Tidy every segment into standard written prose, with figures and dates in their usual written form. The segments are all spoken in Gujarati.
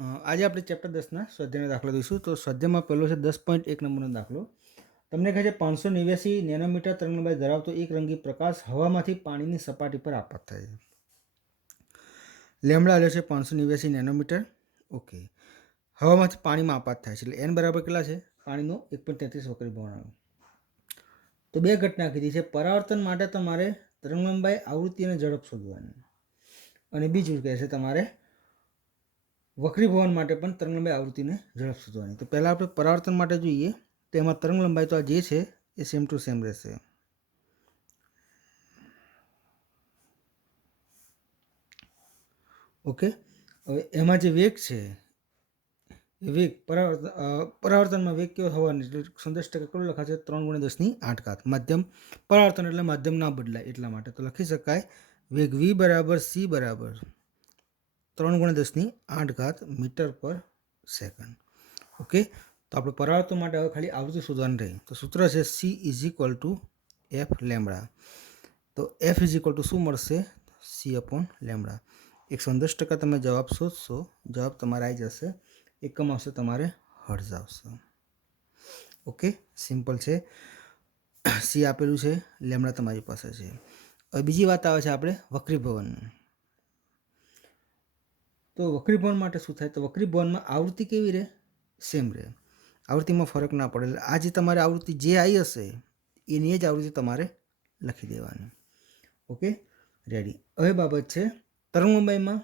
આજે આપણે ચેપ્ટર 10ના સ્વાધ્યાયનો દાખલો દઈશું. તો સ્વાધ્યાયમાં પહેલો છે 10.1 નંબરનો દાખલો. તમને કહે છે 589 નેનોમીટર તરંગલંબાઈ ધરાવતો એક રંગી પ્રકાશ હવામાંથી પાણીની સપાટી પર આપાત થાય છે. લેમડા આવ્યો છે 589 નેનોમીટર. ઓકે, હવામાંથી પાણીમાં આપાત થાય છે એટલે એન બરાબર કેટલા છે? પાણીનો 1.33 વક્રીભવન આવ્યો. તો બે ઘટના કીધી છે. પરાવર્તન માટે તમારે તરંગલંબાઈ, આવૃત્તિ અને ઝડપ શોધવાની, અને બીજું કહે છે તમારે વક્રીભવન માટે પણ તરંગલંબાઈ, આવૃત્તિને ઝડપ શોધવાની. તો પહેલાં આપણે પરાવર્તન માટે જોઈએ. તો એમાં તરંગલંબાઈ તો આ જે છે એ સેમ ટુ સેમ રહેશે. ઓકે, હવે એમાં જે વેગ છે એ વેગ પરાવર્તનમાં વેગ કેવો થવાનો એટલે 110% કેટલું લખાશે? 3 × 10⁸. માધ્યમ પરાવર્તન એટલે માધ્યમ ના બદલાય એટલા માટે તો લખી શકાય વેગ v બરાબર c બરાબર 3 × 10⁸ મીટર/સેકન્ડ. ઓકે, તો આપણે પરાવર્તન માટે હવે ખાલી આવૃત્તિ શોધવાની રહી. તો સૂત્ર છે c = f લેમ્બડા. તો f શું મળશે? c/લેમ્બડા. 110% તમે જવાબ શોધશો, જવાબ તમારે આવી જશે. એકમ આવશે તમારે હર્ટ્ઝ આવશે. ઓકે, સિમ્પલ છે. સી આપેલું છે, લેમ્બડા તમારી પાસે છે. હવે બીજી વાત આવે છે આપણે વક્રીભવનની. તો વક્રીભવન માટે શું થાય? તો વક્રીભવનમાં આવૃત્તિ કેવી રહે? સેમ રહે. આવૃત્તિમાં ફરક ના પડે. એટલે આ જે તમારે આવૃત્તિ જે આવી હશે એની જ આવૃત્તિ તમારે લખી દેવાની. Okay, ready. હવે બાબત છે તરંગલંબાઈમાં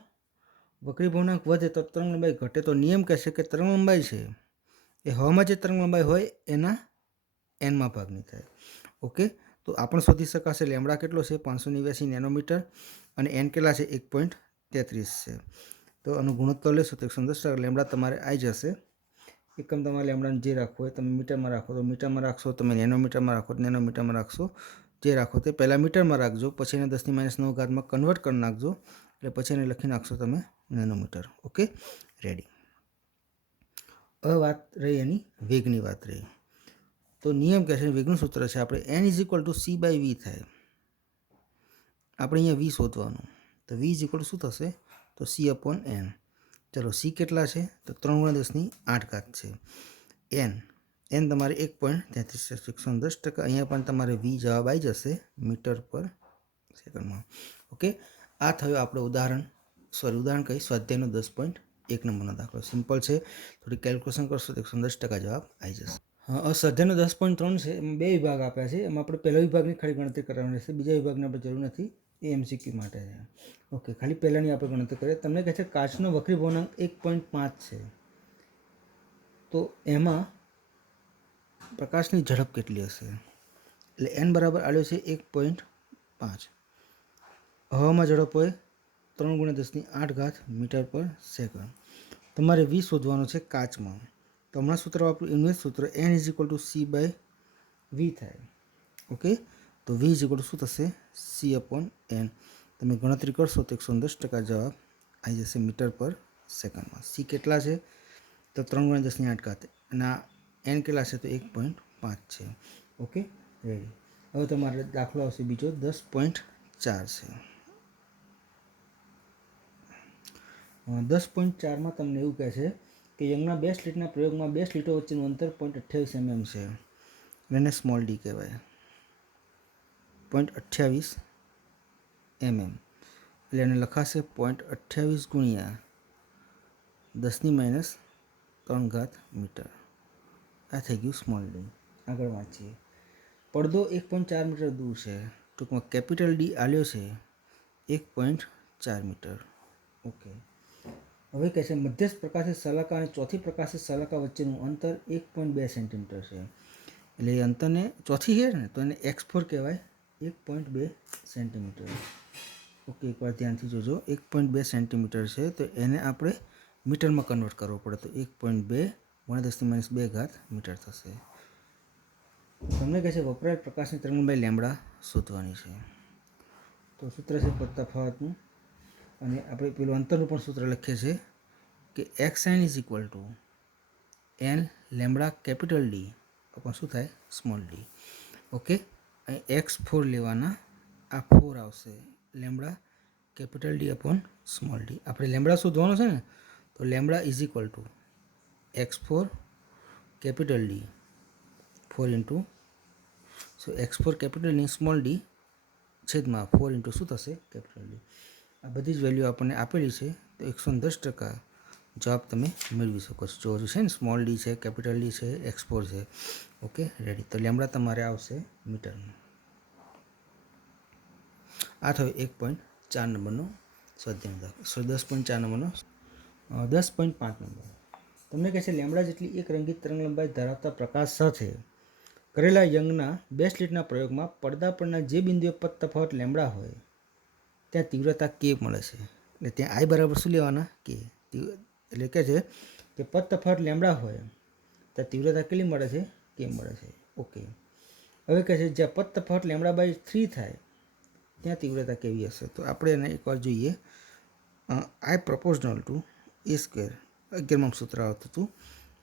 વક્રીભવનાંક વધે તો તરંગલંબાઈ ઘટે. તો નિયમ કહેશે કે તરંગલંબાઈ છે એ હવામાં જે તરંગલંબાઈ હોય એના એનમાં ભાગની થાય. ઓકે, તો આ પણ શોધી શકાશે. લેમ્બડા કેટલો છે? 589 નેનોમીટર, અને એન કેટલા છે? 1.33 છે. તો આનું ગુણોત્તર લેશો તો 110%. લેમ્બડા તમારે આવી જશે. એકમ તમારે લેમ્બડાને જે રાખવો હોય તમે મીટરમાં રાખો તો મીટરમાં રાખશો, તમે નેનોમીટરમાં રાખો તો નેનોમીટરમાં રાખશો. જે રાખો તે પહેલાં મીટરમાં રાખજો, પછી એને 10⁻9 કન્વર્ટ કરી નાખજો, એટલે પછી એને લખી નાખશો તમે નેનોમીટર. Okay, ready. હવે વાત રહી એની વેગની વાત રહી. તો નિયમ કહે છે, વેગનું સૂત્ર છે આપણે n = c/v થાય. આપણે અહીંયા v શોધવાનું. તો v શું થશે? તો c/n. ચલો, c કેટલા છે? તો 3 × 10⁸ છે. n તમારે 1.33 છે. 110%. અહીંયા પણ તમારે v જવાબ આવી જશે મીટર/સેકન્ડમાં. ઓકે, આ થયો આપણો ઉદાહરણ કહી સ્વાધ્યાયનો 10.1 નંબરનો દાખલો. સિમ્પલ છે. થોડી કેલ્ક્યુલેશન કરશો તો 110% જવાબ આવી જશે. સ્વાધ્યાયનો 10.3 છે. એમાં બે વિભાગ આપ્યા છે. એમાં આપણે પહેલા વિભાગની ખાલી ગણતરી કરવાની રહેશે, બીજા વિભાગની આપણે જરૂર નથી, એ MCQ માટે છે. ઓકે, ખાલી પહેલાંની આપણે ગણતરી કરીએ. તમને કહે છે કાચનો વક્રીભવનાંક 1.5 છે. તો એમાં પ્રકાશની ઝડપ કેટલી હશે? એટલે n બરાબર આવ્યો છે 1.5. હવામાં ઝડપ હોય 3 × 10⁸ મીટર/સેકન્ડ. તમારે v શોધવાનું છે કાચમાં. તો હમણાં સૂત્ર આપણું ઇન્વેસ સૂત્ર n = c/v થાય. ઓકે, તો v શું થશે? c/n. તમે ગણતરી કરશો તો 110% જવાબ આવી જશે મીટર/સેકન્ડમાં. c કેટલા છે? તો 3 × 10⁸, અને આ n કેટલા છે? તો 1.5 છે. Okay, ready. હવે તમારે દાખલો આવશે બીજો 10.4 છે. 10.4માં તમને એવું કહે છે કે યંગના 2 સ્લિટના પ્રયોગમાં 2 સ્લિટો વચ્ચેનું અંતર 0.28 mm છે. એને સ્મોલ ડી કહેવાય. 0.28 mm એટલે એને લખાશે 0.28 × 10⁻³ મીટર. આ થઈ ગયું સ્મોલ ડી. આગળ વાંચીએ. પડદો 1.4 મીટર દૂર છે. ટૂંકમાં કેપિટલ ડી આલ્યો છે 1.4 મીટર. ઓકે, હવે કહે છે મધ્યસ્થ પ્રકાશિત શલાકા અને ચોથી પ્રકાશિત શલાકા વચ્ચેનું અંતર 1.2 સેન્ટીમીટર છે. એટલે એ અંતરને ચોથી છે ને તો એને x4 કહેવાય, 1.2 સેન્ટીમીટર. ઓકે, એકવાર ધ્યાનથી જોજો. 1.2 સેન્ટીમીટર છે તો એને આપણે મીટરમાં કન્વર્ટ કરવો પડે. તો 1.2 × 10⁻²² મીટર થશે. તમને કહે છે વપરાયેલ પ્રકાશની તરંગલંબાઈ લેમ્બડા શોધવાની છે. તો સૂત્ર છે તફાવતનું, અને આપણે પેલું અંતરનું પણ સૂત્ર લખીએ છીએ કે xn = n lambda capital D પણ શું થાય? Small D. ઓકે, અહીં x4 લેવાના, આ 4 આવશે lambda capital D small D. આપણે લેમ્બડા શોધવાનો છે ને, તો lambda is equal two x4 capital D 4 into x4 capital D small D છેદમાં 4 ઇન્ટુ શું થશે કેપિટલ ડી. આ બધી જ વેલ્યુ આપણને આપેલી છે તો 110% જવાબ તમે મેળવી શકો છો. જો છે ને સ્મોલ ડી છે, કેપિટલ ડી છે, x4 છે. Okay ready. તો લેમડા તમારે આવશે મીટરમાં. આ થયો 1.4 નંબરનો સ્વાધ્યાય દાખલો. 10.4 નંબરનો 10.5 નંબર તમને કહે છે લેમડા જેટલી એક રંગીત તરંગ લંબાઈ ધરાવતા પ્રકાશ સાથે કરેલા યંગના 2 સ્લિટના પ્રયોગમાં પડદા પરના જે બિંદુએ પદ તફાવત લેમડા હોય ત્યાં તીવ્રતા કે મળે છે. એટલે ત્યાં આઈ બરાબર શું લેવાના કે. એટલે કહે છે કે પદ તફાવત લેમડા હોય ત્યાં તીવ્રતા કેટલી મળે છે કે મળે છે. ઓકે હવે કહે છે જ્યાં પદ તફાવત લેમડા બાય 3 થાય ત્યાં તીવ્રતા કેવી હશે. તો આપણે એને એકવાર જોઈએ. આઈ પ્રોપોઝનલ ટુ એ સ્ક્વેર 11માં સૂત્ર આવતું હતું.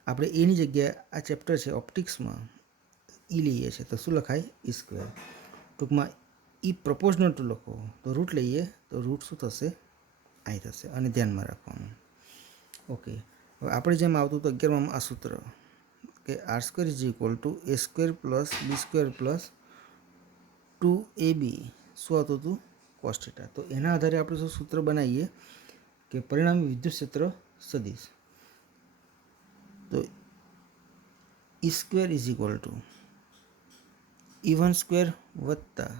આપણે એની જગ્યાએ આ ચેપ્ટર છે ઓપ્ટિક્સમાં ઈ લઈએ છીએ તો શું લખાય ઈ સ્ક્વેર. ટૂંકમાં ઈ પ્રોપોઝનલ ટુ લખો તો રૂટ લઈએ તો રૂટ શું થશે આઈ થશે. અને ધ્યાનમાં રાખવાનું. ઓકે હવે આપણે જેમ આવતું હતું 11માં આ સૂત્ર કે r square is equal to a square plus b square plus 2ab શું આવતું હતું કોસ થીટા. તો એના આધારે આપણે શું સૂત્ર બનાવીએ કે પરિણામી વિદ્યુત ક્ષેત્ર સદિશ. તો E square is equal to E1 square વત્તા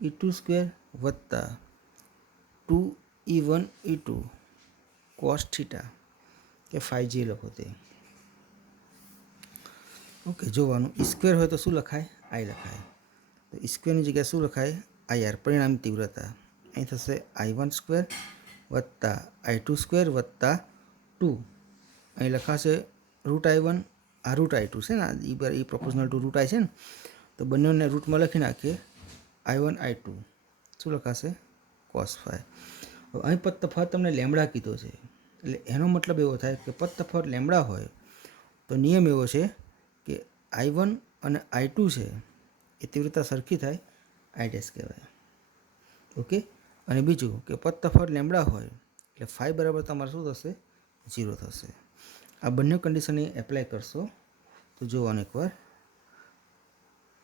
E2 સ્ક્વેર વત્તા 2E1 E2 કોસ થીટા કે 5J લખો તે. ઓકે જોવાનું ઈ સ્ક્વેર હોય તો શું લખાય આઈ લખાય. તો ઈ સ્ક્વેરની જગ્યાએ શું લખાય IR પરિણામી તીવ્રતા. અહીં થશે I1 સ્ક્વેર વત્તા I2 સ્ક્વેર વત્તા 2 અહીં લખાશે રૂટ I1 આ રૂટ I2 છે ને એ પ્રોપોઝનલ ટુ રૂટ I છે ને તો બંનેને રૂટમાં લખી નાખીએ I1 I2 શું લખાશે cos 5. હવે અહીં પદ તફાવત તમને લેમડા કીધો છે એટલે એનો મતલબ એવો થાય કે પદ તફાવત લેમડા હોય તો નિયમ એવો છે કે I1 અને I2 છે એ તીવ્રતા સરખી થાય I ડેશ કહેવાય. ઓકે અને બીજું કે પદ તફાવત લેમડા હોય એટલે 5 બરાબર તમારે શું થશે 0 થશે. આ બંને કન્ડિશનને એપ્લાય કરશો તો જોવાનું એકવાર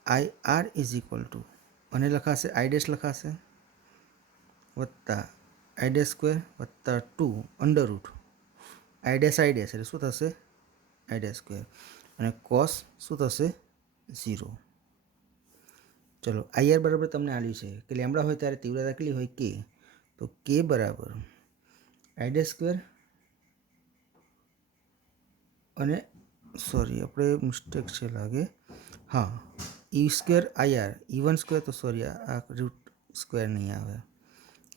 IR ઇઝ ઇક્વલ ટુ અને લખાશે I ડેશ લખાશે વત્તા I ડેશ સ્ક્વેર વત્તા 2 અંડર રૂટ I ડેશ એટલે શું થશે I ડેશ સ્ક્વેર અને કોસ શું થશે 0. ચલો IR બરાબર તમને આલ્યું છે કે લેમડા હોય ત્યારે તીવ્રતા કેટલી હોય કે. તો કે બરાબર I ડેશ સ્ક્વેર અને સોરી આપણે મિસ્ટેક છે લાગે હા ઈ સ્ક્વેર IR E1 સ્ક્વેર તો સોરી આ રૂટ સ્ક્વેર નહીં આવે.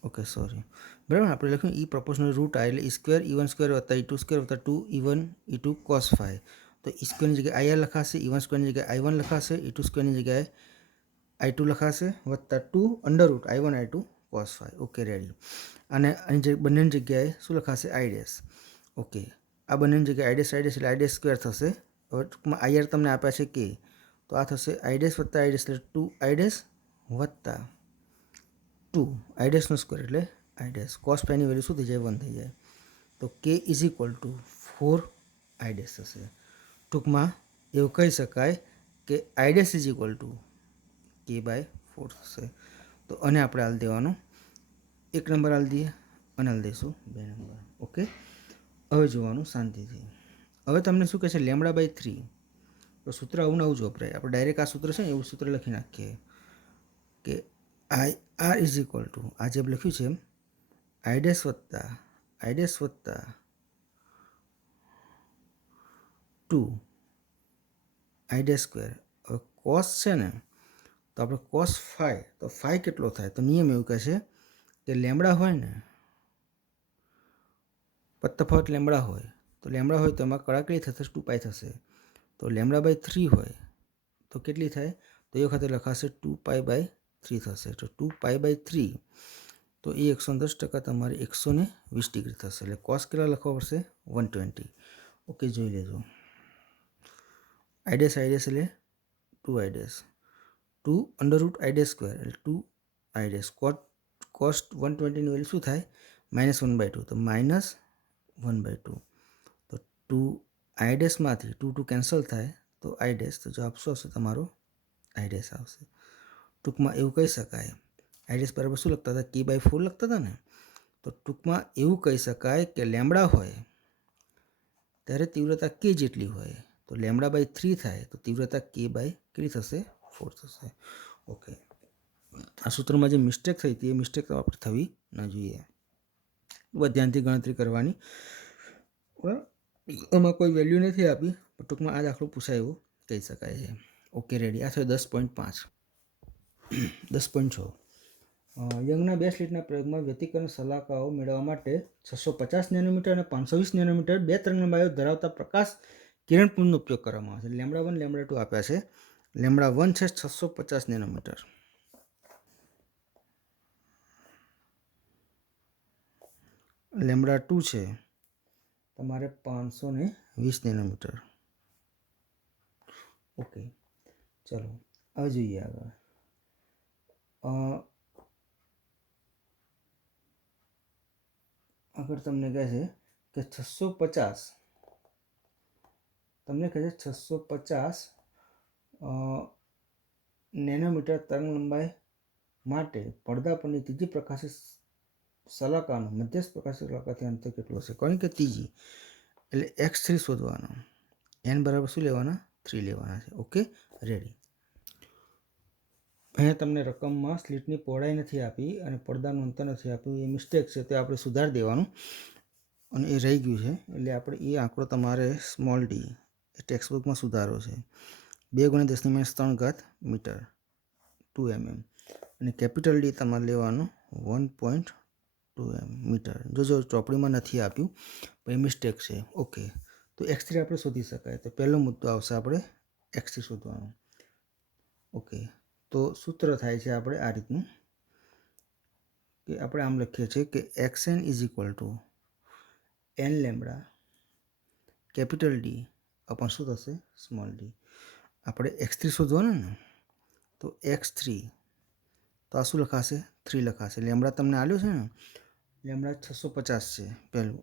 ઓકે સોરી બરાબર આપણે લખ્યું ઈ પ્રોપોર્શનલ રૂટ આ એટલે ઈ સ્ક્વેર E1 સ્ક્વેર વત્તા E2 સ્ક્વેર વત્તા 2E1 E2 cos 5. તો ઈ સ્ક્વેરની જગ્યાએ IR લખાશે E1 સ્ક્વેરની જગ્યાએ I1 લખાશે E2 સ્ક્વેરની જગ્યાએ I2 લખાશે વત્તા 2 under route I1 I2 cos 5. Okay ready. અને અહીં બંનેની જગ્યાએ શું લખાશે I ડેશ. ઓકે આ બંનેની જગ્યાએ I ડેશ એટલે I ડેશ સ્ક્વેર થશે. હવે ટૂંકમાં IR તમને આપ્યા છે કે તો આ થશે I ડેશ વત્તા I ડેશ એટલે 2I ડેશ વત્તા 2 I ડેશનો સ્ક્વેર એટલે I ડેશ cos 5ની વેલ્યુ શું થઈ જાય 1 થઈ જાય. તો K is equal two 4I dash થશે. ટૂંકમાં એવું કહી શકાય કે I dash is equal two K/4 થશે. તો અને આપણે હાલ દેવાનું 1 નંબર હાલ દઈએ અને હાલ દઈશું 2 નંબર. ઓકે હવે જોવાનું શાંતિથી. હવે તમને શું કહે છે લેમડા બાય 3 તો સૂત્ર આવું નવું જ વપરાય. આપણે ડાયરેક્ટ આ સૂત્ર છે ને એવું સૂત્ર લખી નાખીએ કે IR ઇઝ ઇક્વલ ટુ આ જે લખ્યું છે એમ I ડેશ વત્તા 2 I ડેશ સ્ક્વેર. હવે કોસ છે ને તો આપણે cos 5 તો 5 કેટલો થાય તો નિયમ એવું કહે છે કે લેમડા હોય ને પદ તફાવત લેમડા હોય તો એમાં કળા કેટલી થશે 2π થશે. તો લેમડા બાય 3 હોય તો કેટલી થાય તો એ વખતે લખાશે 2π/3 થશે. તો 2π/3 તો એ 110% તમારે 120 ડિગ્રી થશે. એટલે કોસ કેટલા લખવા પડશે 120. ઓકે જોઈ લેજો I ડેશ એટલે 2I dash 2 under route I dash square એટલે 2I ડેશ કોસ 120ની વેલ્યુ શું થાય -1/2 તો 1/2 તો 2 આઈ ડેશમાંથી 2 કેન્સલ થાય તો આઈ ડેશ, તો જવાબ શું આવશે તમારો આઈ ડેશ આવશે. ટૂંકમાં એવું કહી શકાય, આઈ ડેશ બરાબર શું લખતા હતા, k/4 લખતા હતા ને, તો ટૂંકમાં એવું કહી શકાય કે લેમડા હોય ત્યારે તીવ્રતા k જેટલી હોય, તો λ/3 થાય તો તીવ્રતા k/4 થશે, 4 થશે. ઓકે, આ સૂત્રમાં જે મિસ્ટેક થઈ હતી એ મિસ્ટેક તો આપણે થવી ન જોઈએ. બહુ ધ્યાનથી ગણતરી કરવાની. એમાં કોઈ વેલ્યુ નથી આપી, પણ ટૂંકમાં આ દાખલો પૂછાય એવું કહી શકાય છે. Okay ready. આ થયો 10.5. 10.6 યંગના 2 સ્લિટના પ્રયોગમાં વ્યતિકરણ શલાકાઓ મેળવવા માટે 650 નેનોમીટર અને 520 નેનોમીટર 2 તરંગલંબાઈઓ ધરાવતા પ્રકાશ કિરણપુંજનો ઉપયોગ કરવામાં આવે છે. λ1 λ2 આપ્યા છે. λ1 છે 650 નેનોમીટર, λ2 છે તમારે 520 નેનોમીટર. ઓકે, ચલો હવે જોઈએ આગળ. આગળ તમને કહે છે કે 650, તમને કહે છે 650 નેનોમીટર તરંગ લંબાઈ માટે પડદા પરની ત્રીજી પ્રકાશિત શલાકાનો મધ્યસ્થ પ્રકાશિત શલાકાથી અંતર કેટલો છે? કારણ કે ત્રીજી એટલે x3 શોધવાનો. n બરાબર શું લેવાના? 3 લેવાના છે. Okay ready. અહીંયા તમને રકમમાં સ્લિટની પહોળાઈ નથી આપી અને પડદાનું અંતર નથી આપ્યું, એ મિસ્ટેક છે, તે આપણે સુધારી દેવાનું અને એ રહી ગયું છે. એટલે આપણે એ આંકડો તમારે સ્મોલ ડી એ ટેક્સ્ટબુકમાં સુધારો છે. 2 × 10⁻³ મીટર 2 mm અને કેપિટલ ડી તમારે લેવાનું 1.2 મીટર. જો ચોપડીમાં નથી આપ્યું પણ એ મિસ્ટેક છે. ઓકે, તો x3 આપણે શોધી શકાય. તો પહેલો મુદ્દો આવશે આપણે x3 શોધવાનું. ઓકે, તો સૂત્ર થાય છે આપણે આ રીતનું કે આપણે આમ લખીએ છીએ કે xn = n lambda capital D અપન શું થશે? Small D. આપણે x3 શોધવાનું ને, તો x3 તો આ શું લખાશે? 3 લખાશે. લેમ્બડા તમને આલ્યો છે ને, લેમ્બડા 650 છે પહેલું,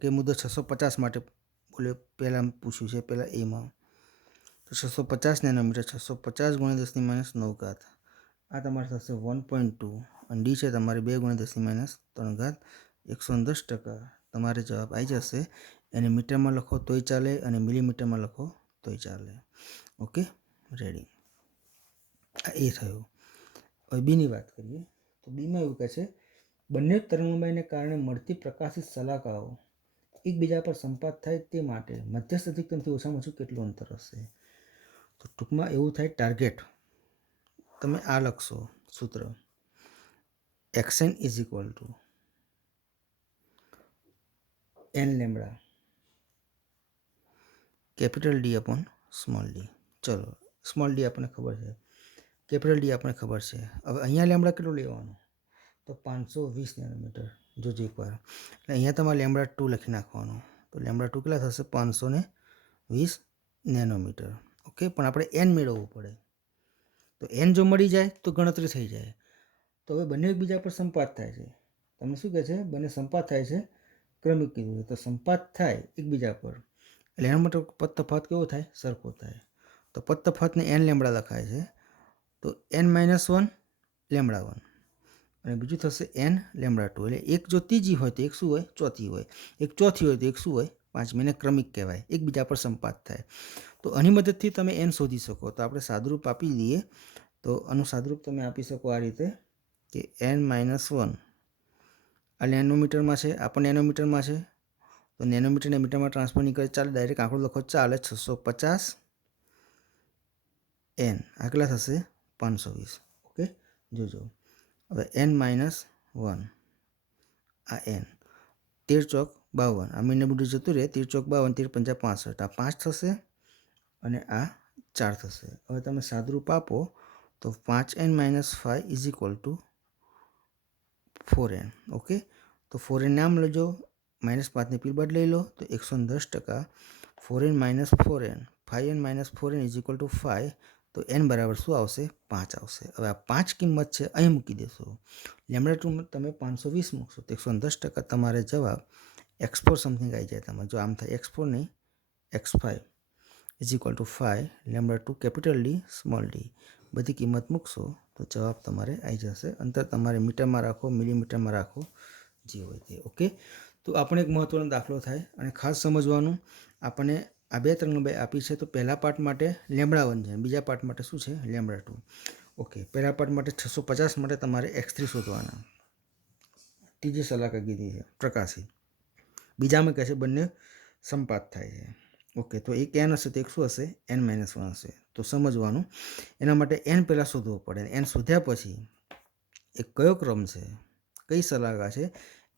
કે મુદ્દો 650 માટે બોલ્યો, પહેલાં પૂછ્યું છે પહેલાં એમાં. તો 650 નેનોમીટર 650 × 10⁻⁹ આ તમારે થશે 1.2 અને ડી છે તમારે 2 × 10⁻³ 110%. તમારે જવાબ આવી જશે. એને મીટરમાં લખો તોય ચાલે અને મિલીમીટરમાં લખો તોય ચાલે. Okay ready. આ એ થયું. હવે બીની વાત કરીએ તો બીમાં એવું કહે છે બંને તરંગલંબાઈને કારણે મળતી પ્રકાશિત શલાકાઓ એકબીજા પર સંપાત થાય તે માટે મધ્યસ્થ અધિકતમથી ઓછામાં ઓછું કેટલું અંતર હશે? તો ટૂંકમાં એવું થાય, ટાર્ગેટ તમે આ લખશો સૂત્ર xn = n lambda capital D upon small D. ચલો, સ્મોલ ડી આપણને ખબર છે, કેપિટલ ડી આપણને ખબર છે. હવે અહીંયા લેમ્બડા કેટલું લેવાનું? તો 520 નેનોમીટર. જોજો એકવાર, એટલે અહીંયા તમારે λ2 લખી નાખવાનું. તો λ2 કેટલા થશે? 520 નેનોમીટર. ઓકે, પણ આપણે n મેળવવું પડે. તો n જો મળી જાય તો ગણતરી થઈ જાય. તો હવે બંને એકબીજા પર સંપાત થાય છે. તમને શું કહે છે? બંને સંપાત થાય છે, ક્રમિક કીધું છે. તો સંપાત થાય એકબીજા પર એટલે એનો મતલબ પદ તફાવત કેવો થાય? સરખો થાય. તો પદ તફાવતને n લેમ્બડા લખાય છે. તો n-1 λ1 અને બીજું થશે n λ2. એટલે એક જો ત્રીજી હોય તો એક શું હોય? ચોથી હોય. એક ચોથી હોય તો એક શું હોય? પાંચમી. એને ક્રમિક કહેવાય, એકબીજા પર સંપાત થાય. તો આની મદદથી તમે n શોધી શકો. તો આપણે સાદુરૂપ આપી દઈએ. તો આનું સાદુરૂપ તમે આપી શકો આ રીતે કે n-1 આ નેનોમીટરમાં છે, આ પણ નેનોમીટરમાં છે. તો નેનોમીટરને મીટરમાં ટ્રાન્સફર નહીં કરે ચાલે, ડાયરેક્ટ આંકડો લખો ચાલે. 650 n આ કેટલા થશે? 520. ઓકે જોજો. હવે n-1 આ n 13 × 52 આ મીંડે બધું જતું રહે. 13 × 52 13 × 5 = 65. આ 5 થશે અને આ 4 થશે. હવે તમે સાદુરૂપ આપો તો 5n - 5 = 4n. ઓકે, તો 4n નામ લેજો, -5 પીર બદલાઈ લો તો 110%. 4n - 4n 5n - 4n = 5. તો n બરાબર શું આવશે? 5 આવશે. હવે આ 5 કિંમત છે અહીં મૂકી દેશો. λ2 તમે 520 મૂકશો તો 110% તમારે જવાબ x4 સમથિંગ આવી જાય તમારે. જો આમ થાય x4 નહીં x5 is equal two 5 lambda 2 capital D small D. બધી કિંમત મૂકશો તો જવાબ તમારે આવી જશે. અંતર તમારે મીટરમાં રાખો, મિલીમીટરમાં રાખો, જે હોય તે. ઓકે, તો આપણે એક મહત્ત્વનો દાખલો થાય અને ખાસ સમજવાનું, આપણને આ બે તરંગલંબાઈ આપી છે. તો પહેલા પાર્ટ માટે લેમ્ડા 1 છે, બીજા પાર્ટ માટે શું છે લેમ્ડા 2. ઓકે, પહેલા પાર્ટ માટે 650 માટે તમારે x3 શોધવાના, ત્રીજી સલાહકાર કીધી છે પ્રકાશી. બીજામાં કહે છે બંને સંપાત થાય છે. ઓકે, તો એક n હશે તો એક શું હશે n-1 હશે. તો સમજવાનું, એના માટે n પહેલાં શોધવો પડે. n શોધ્યા પછી એ કયો ક્રમ છે, કઈ સલાહકાર છે,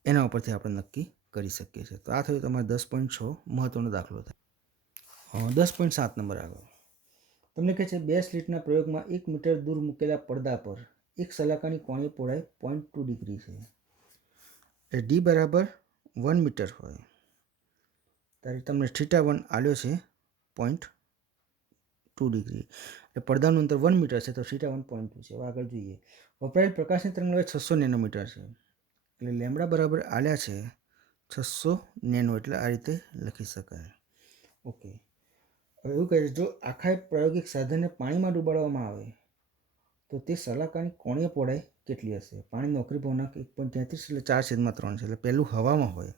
એના ઉપરથી આપણે નક્કી કરી શકીએ છીએ. તો આ થયું તમારે 10.6 મહત્ત્વનો દાખલો થાય. 10.7 નંબર આગળ તમને કહે છે 2 સ્લિટના પ્રયોગમાં 1 મીટર દૂર મૂકેલા પડદા પર એક સલાહકારની કોણીય પહોળાઈ 0.2 ડિગ્રી છે. એ ડી બરાબર 1 મીટર હોય ત્યારે તમને θ1 આલ્યો છે 0.2 ડિગ્રી. એટલે પડદાનું અંતર 1 મીટર છે તો θ1 0.2 છે. હવે આગળ જોઈએ, વપરાયેલ પ્રકાશની તરંગલંબાઈ 600 નેનોમીટર છે. એટલે લેમ્ડા બરાબર આલ્યા છે 600 નેનો, એટલે આ રીતે લખી શકાય. ઓકે, હવે એવું કહે છે જો આખા પ્રાયોગિક સાધનને પાણીમાં ડૂબાડવામાં આવે તો તે સલાહકારની કોણીય પહોળાઈ કેટલી હશે? પાણીનો વક્રી ભવનાંક 1.33 એટલે 4/3 છે. એટલે પહેલું હવામાં હોય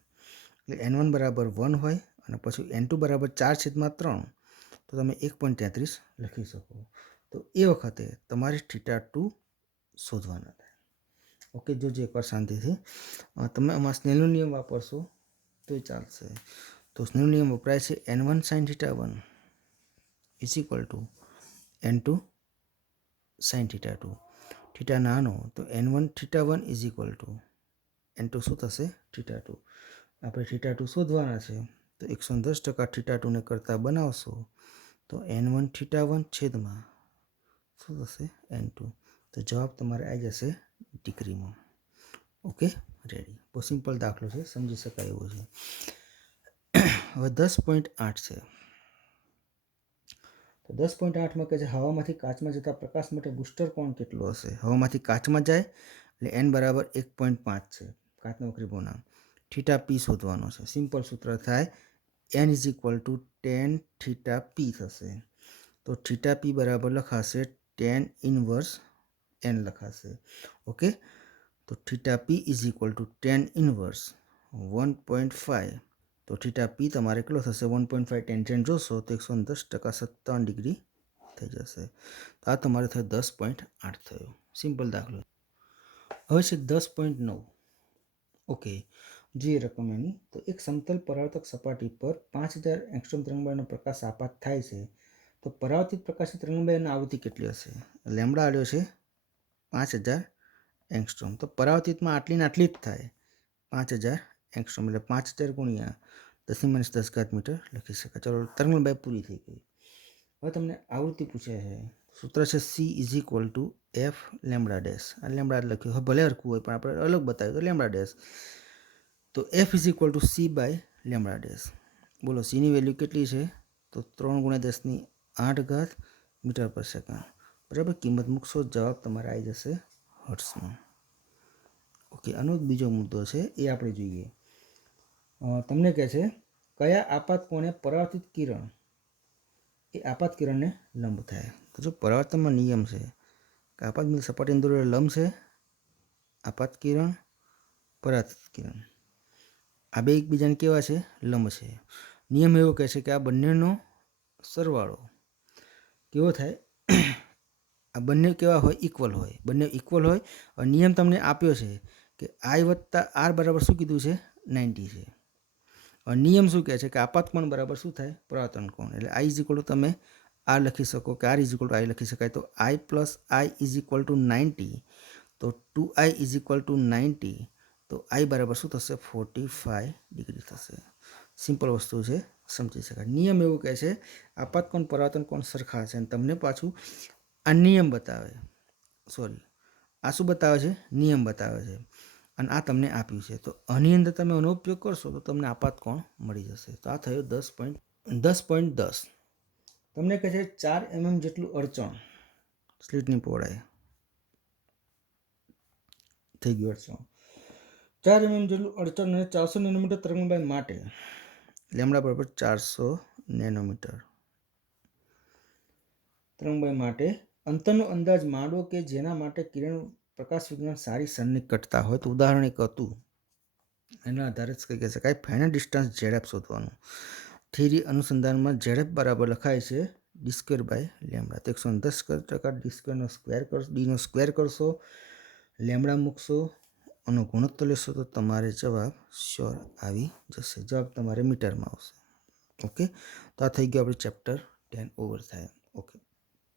એટલે n1 બરાબર 1 હોય અને પછી n2 બરાબર 4/3, તો તમે 1.33 લખી શકો. તો એ વખતે તમારે θ2 શોધવાના થાય. ઓકે, જોજો એકવાર શાંતિથી. તમે આમાં સ્નેલનો નિયમ વાપરશો તો ચાલશે. તો સ્નેલનો નિયમ વપરાય છે n1 sin θ1 is equal to n2 sin θ2. Theta નાનો તો n1 θ1 is equal to n2 શું થશે θ2. આપણે θ2 શોધવાના છે તો 110% θ2ને કરતાં બનાવશો તો n1 θ1 છેદમાં શું થશે n2. તો જવાબ તમારે આવી જશે ડિગ્રીમાં. Okay, ready. બહુ સિમ્પલ દાખલો છે, સમજી શકાય એવો છે. હવે 10.8 છે. તો 10.8માં કહે છે હવામાંથી કાચમાં જતા પ્રકાશ માટે બુસ્ટર કોણ કેટલો હશે? હવામાંથી કાચમાં જાય એટલે n બરાબર 1.5 છે, કાચનો વક્રી ભવનાંક. θp શોધવાનો છે. સિમ્પલ સૂત્ર થાય n is equal two tan θp થશે. તો θp બરાબર લખાશે tan ઇનવર્સ n લખાશે. ઓકે, તો θp is equal two tan inverse 1.5. તો θp તમારે કેટલો થશે 1.5 ટેન્જેન્ટ જોશો તો 110% 57 ડિગ્રી થઈ જશે. તો આ તમારે થયો 10.8 થયો. સિમ્પલ દાખલો. હવે છે 10.9. ઓકે, જે રકમ એની, તો એક સમતલ પરાવર્તક સપાટી પર 5000 એંગસ્ટ્રોમ તરંગલંબાઈનો પ્રકાશ આપાત થાય છે. તો પરાવર્તિત પ્રકાશની તરંગલંબાઈની આવૃત્તિ કેટલી હશે? લેમ્ડા આલ્યો છે 5000 એંગસ્ટ્રોમ. તો પરાવર્તિતમાં આટલી ને આટલી જ થાય 5000 એંગસ્ટ્રોમ, એટલે 5000 ગુણ્યા 10⁻10 મીટર લખી શકાય. ચલો, તરંગલંબાઈ પૂરી થઈ ગઈ. હવે તમને આવૃત્તિ પૂછે છે. સૂત્ર છે c is equal two f lambda dash. આ લેમ્ડા લખ્યું, હવે ભલે હરખું હોય પણ આપણે અલગ બતાવ્યું તો લેમ્ડા ડેશ. તો f is equal to c by lambda dash. બોલો cની વેલ્યુ કેટલી છે? તો 3×10⁸ મીટર પર સેકન્ડ. બરાબર, કિંમત મૂકશો જવાબ તમારે આવી જશે હર્ટ્સમાં. ઓકે, આનો બીજો મુદ્દો છે એ આપણે જોઈએ. તમને કહે છે કયા આપાત કોણે પરાવર્તિત કિરણ એ આપાત કિરણને લંબ થાય? તો જો પરાવર્તનમાં નિયમ છે કે આપાત સપાટીની અંદર લંબ છે, આપાત કિરણ, પરાવર્તિત કિરણ, આ બે એકબીજાને કેવા છે? લંબ છે. નિયમ એવો કહે છે કે આ બંનેનો સરવાળો કેવો થાય? આ બંને કેવા હોય? ઇક્વલ હોય. બંને ઇક્વલ હોય. અને નિયમ તમને આપ્યો છે કે i વત્તા r બરાબર શું કીધું છે? 90 છે. અને નિયમ શું કહે છે કે આપાત કોણ બરાબર શું થાય? પરાવર્તન કોણ. એટલે i ઇઝ ઇક્વલ ટુ તમે r લખી શકો કે r is equal two i લખી શકાય. તો i plus i is equal two 90. તો 2i ઇઝ ઇક્વલ ટુ 90. તો i બરાબર શું થશે? 45 ડિગ્રી થશે. સિમ્પલ વસ્તુ છે, સમજી શકાય. નિયમ એવું કહે છે આપાત કોણ પરાવર્તન કોણ સરખા છે. અને તમને પાછું આ નિયમ બતાવે, સોરી, આ શું બતાવે છે? નિયમ બતાવે છે. અને આ તમને આપ્યું છે. તો આની અંદર તમે એનો ઉપયોગ કરશો તો તમને આપાત કોણ મળી જશે. તો આ થયો 10.10. તમને કહે છે 4 mm જેટલું અડચણ સ્લિટની પહોળાઈ થઈ ગયું. અડચણ 4 જેટલું અડચણ અને 400 નેનોમીટર તરંગલંબાઈ માટે લેમડા બરાબર 400 નેનોમીટર તરંગલંબાઈ માટે અંતરનો અંદાજ માંડો કે જેના માટે કિરણ પ્રકાશ વિજ્ઞાન સારી સન્નિકટતા હોય. તો ઉદાહરણ એક હતું, એના આધારે જ કહી શકાય ફાઇનલ ડિસ્ટન્સ ઝેડએફ શોધવાનું. થિયરી અનુસંધાનમાં ઝેડએફ બરાબર લખાય છે d² બાય લેમડા. તો 110% d² સ્ક્વેર કરશો, ડીનો સ્ક્વેર કરશો, લેમડા મૂકશો અને ગુણોત્તર લેશો તો તમારે જવાબ શ્યોર આવી જશે. જવાબ તમારે મીટરમાં આવશે. ઓકે, તો આ થઈ ગયું આપણે ચેપ્ટર 10 ઓવર થાય. ઓકે.